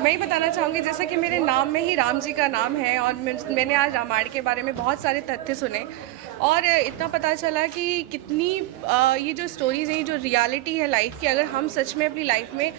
मैं ही बताना चाहूँगी जैसा कि मेरे नाम में ही राम जी का नाम है और मैंने आज रामायण के बारे में बहुत सारे तथ्य सुने और इतना पता चला कि कितनी ये जो स्टोरीज़ हैं, ये जो रियलिटी है लाइफ की, अगर हम सच में अपनी लाइफ में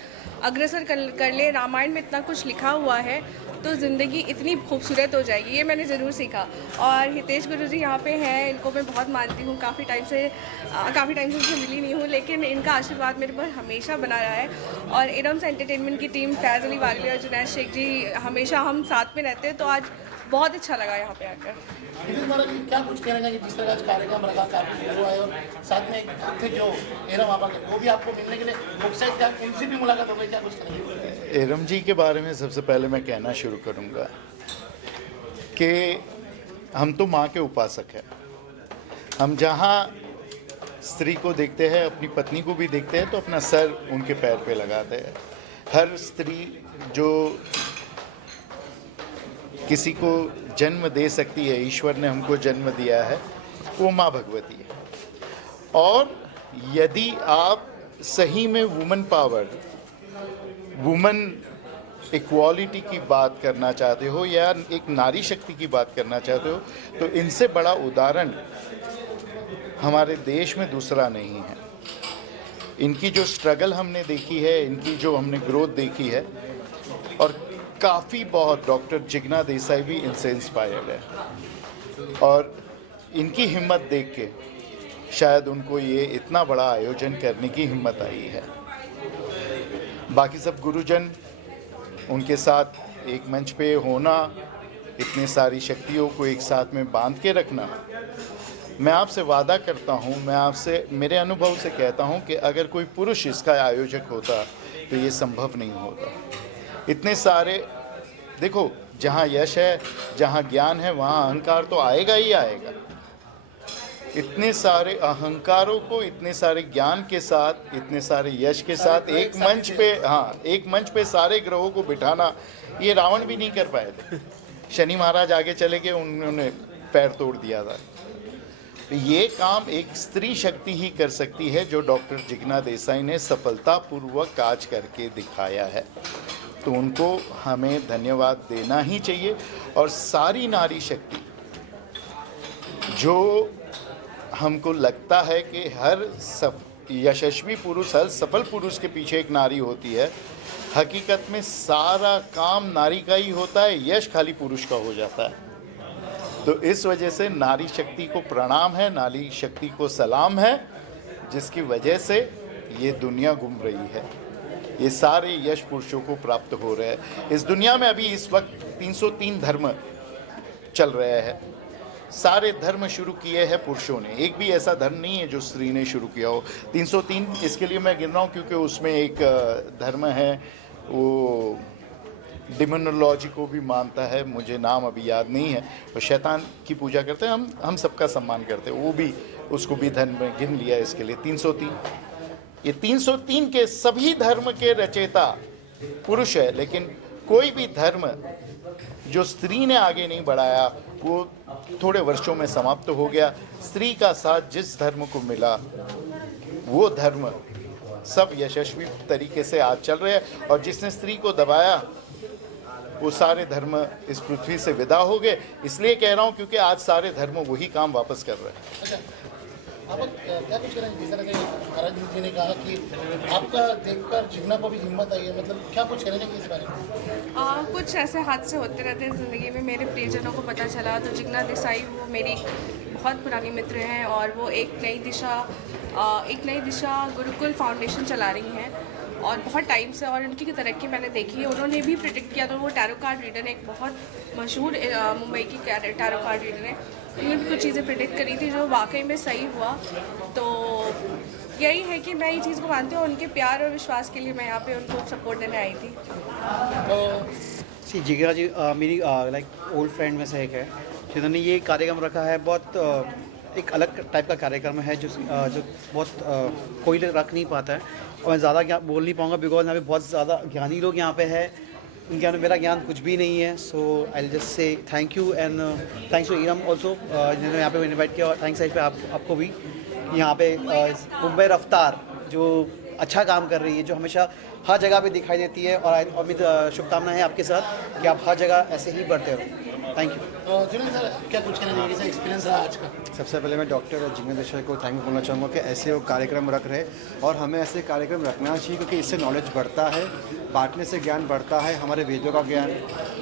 अग्रसर कर ले, रामायण में इतना कुछ लिखा हुआ है तो ज़िंदगी इतनी खूबसूरत हो जाएगी। ये मैंने ज़रूर सीखा। और हितेश गुरु जी यहाँ पे हैं, इनको मैं बहुत मानती हूँ। काफ़ी टाइम से उनसे मिली नहीं हूँ, लेकिन इनका आशीर्वाद मेरे पर हमेशा बना रहा है। और एडम्स एंटरटेनमेंट की टीम, फैज़ अली वागले और जुनैद शेख जी, हमेशा हम साथ में रहते हैं, तो आज बहुत अच्छा लगा यहाँ पे आकर। क्या कुछ कहना चाहिए जिस तरह का कार्यक्रम रखा, काफी हुआ है और साथ में एक थे जो एरम बाबा के, वो भी आपको मिलने के लिए उत्साहित, क्या उनसे भी मुलाकात हो गई, क्या कुछ करेंगे? एरम जी के बारे में सबसे पहले मैं कहना शुरू करूंगा कि हम तो माँ के उपासक हैं। हम जहाँ स्त्री को देखते हैं, अपनी पत्नी को भी देखते हैं, तो अपना सर उनके पैर पे लगाते हैं। हर स्त्री जो किसी को जन्म दे सकती है, ईश्वर ने हमको जन्म दिया है, वो माँ भगवती है। और यदि आप सही में वुमन पावर, वुमन इक्वालिटी की बात करना चाहते हो या एक नारी शक्ति की बात करना चाहते हो, तो इनसे बड़ा उदाहरण हमारे देश में दूसरा नहीं है। इनकी जो स्ट्रगल हमने देखी है, इनकी जो हमने ग्रोथ देखी है, और काफ़ी बहुत डॉक्टर जिग्ना देसाई भी इनसे इंस्पायर्ड है। और इनकी हिम्मत देख के शायद उनको ये इतना बड़ा आयोजन करने की हिम्मत आई है। बाकी सब गुरुजन, उनके साथ एक मंच पे होना, इतने सारी शक्तियों को एक साथ में बांध के रखना, मैं आपसे वादा करता हूँ, मैं आपसे मेरे अनुभव से कहता हूँ कि अगर कोई पुरुष इसका आयोजक होता तो ये संभव नहीं होता। इतने सारे, देखो, जहाँ यश है, जहाँ ज्ञान है, वहाँ अहंकार तो आएगा ही आएगा। इतने सारे अहंकारों को इतने सारे ज्ञान के साथ, इतने सारे यश के साथ एक मंच पे, हाँ, एक मंच पे सारे ग्रहों को बिठाना, ये रावण भी नहीं कर पाए थे। शनि महाराज आगे चले गए, उन्होंने पैर तोड़ दिया था। तो ये काम एक स्त्री शक्ति ही कर सकती है, जो डॉक्टर जिग्ना देसाई ने सफलतापूर्वक काज करके दिखाया है। तो उनको हमें धन्यवाद देना ही चाहिए। और सारी नारी शक्ति, जो हमको लगता है कि हर यशस्वी पुरुष, हर सफल पुरुष के पीछे एक नारी होती है, हकीकत में सारा काम नारी का ही होता है, यश खाली पुरुष का हो जाता है। तो इस वजह से नारी शक्ति को प्रणाम है, नारी शक्ति को सलाम है, जिसकी वजह से ये दुनिया घूम रही है। ये सारे यश पुरुषों को प्राप्त हो रहे हैं। इस दुनिया में अभी इस वक्त 303 धर्म चल रहे हैं। सारे धर्म शुरू किए हैं पुरुषों ने, एक भी ऐसा धर्म नहीं है जो स्त्री ने शुरू किया हो। 303 इसके लिए मैं गिन रहा हूँ क्योंकि उसमें एक धर्म है, वो डिमोनोलॉजी को भी मानता है, मुझे नाम अभी याद नहीं है, और शैतान की पूजा करते हैं। हम सबका सम्मान करते हैं, वो भी, उसको भी धर्म में गिन लिया इसके लिए 303। ये 303 के सभी धर्म के रचयिता पुरुष है, लेकिन कोई भी धर्म जो स्त्री ने आगे नहीं बढ़ाया वो थोड़े वर्षों में समाप्त हो गया। स्त्री का साथ जिस धर्म को मिला, वो धर्म सब यशस्वी तरीके से आज चल रहे हैं। और जिसने स्त्री को दबाया, वो सारे धर्म इस पृथ्वी से विदा हो गए। इसलिए कह रहा हूँ क्योंकि आज सारे धर्म वही काम वापस कर रहे हैं। आप क्या कुछ करेंगे? जिस तरह से महाराज जी ने कहा कि आपका देखकर जिग्ना को भी हिम्मत आई है, मतलब क्या कुछ करेंगे इस बारे में? कुछ ऐसे हादसे होते रहते हैं ज़िंदगी में। मेरे प्रियजनों को पता चला तो जिग्ना देसाई, वो मेरी बहुत पुरानी मित्र हैं और वो एक नई दिशा गुरुकुल फाउंडेशन चला रही हैं और बहुत टाइम से, और उनकी तरक्की मैंने देखी है। उन्होंने भी प्रिडिक्ट किया था, वो टैरो कार्ड रीडर है, एक बहुत मशहूर मुंबई की टैरो कार्ड रीडर है। उन्होंने कुछ चीज़ें प्रिडिक्ट करी थी जो वाकई में सही हुआ। तो यही है कि मैं ये चीज़ को मानती हूँ, उनके प्यार और विश्वास के लिए मैं यहाँ पे उनको सपोर्ट देने आई थी। तो जिग्ना जी मेरी लाइक ओल्ड फ्रेंड में से एक है, जिन्होंने ये कार्यक्रम रखा है। बहुत एक अलग टाइप का कार्यक्रम है जो बहुत कोई रख नहीं पाता है। और मैं ज़्यादा बोल नहीं पाऊँगा बिकॉज यहाँ पे बहुत ज़्यादा ज्ञानी लोग यहाँ पे हैं, उनके यहाँ मेरा ज्ञान कुछ भी नहीं है। So I will just say thank you and thanks to Iram also, जिन्होंने यहाँ पे इन्वाइट किया। और थैंक्स पे आपको भी यहाँ पे मुंबई रफ्तार जो अच्छा काम कर रही है, जो हमेशा हर जगह पे दिखाई देती है। और उम्मीद शुभकामनाएं हैं आपके साथ कि आप हर जगह ऐसे ही बढ़ते रहो। Thank you. तो जुनेद सर क्या कुछ कहना चाहिए, कैसा एक्सपीरियंस रहा आज का? सबसे पहले मैं डॉक्टर जिग्नेश देसाई को थैंक यू बोलना चाहूँगा कि ऐसे वो कार्यक्रम रख रहे और हमें ऐसे कार्यक्रम रखना चाहिए, क्योंकि इससे नॉलेज बढ़ता है, बांटने से ज्ञान बढ़ता है, हमारे वेदों का ज्ञान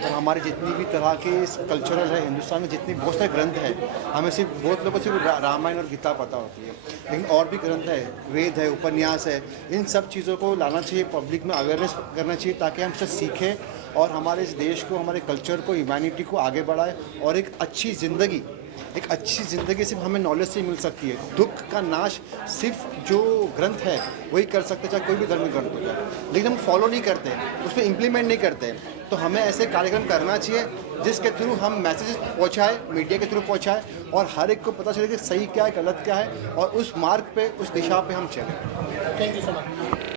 और हमारी जितनी भी तरह की कल्चरल है हिंदुस्तान में, जितनी बहुत सारे ग्रंथ हैं, हमें सिर्फ बहुत लोगों को सिर्फ रामायण और गीता पता होती है, लेकिन और भी ग्रंथ है, वेद है, उपन्यास है, इन सब चीज़ों को लाना चाहिए, पब्लिक में अवेयरनेस करना चाहिए, ताकि हम सब सीखें और हमारे इस देश को, हमारे कल्चर को, ह्यूमैनिटी को आगे बढ़ाए और एक अच्छी ज़िंदगी सिर्फ हमें नॉलेज से ही मिल सकती है। दुख का नाश सिर्फ जो ग्रंथ है वही कर सकते, चाहे कोई भी धर्म ग्रंथ हो जाए, लेकिन हम फॉलो नहीं करते, उस पर इम्प्लीमेंट नहीं करते। तो हमें ऐसे कार्यक्रम करना चाहिए जिसके थ्रू हम मैसेज पहुँचाएँ, मीडिया के थ्रू पहुँचाएँ और हर एक को पता चले कि सही क्या है, गलत क्या है और उस मार्ग पे, उस दिशा पे हम चलें। Thank you so much.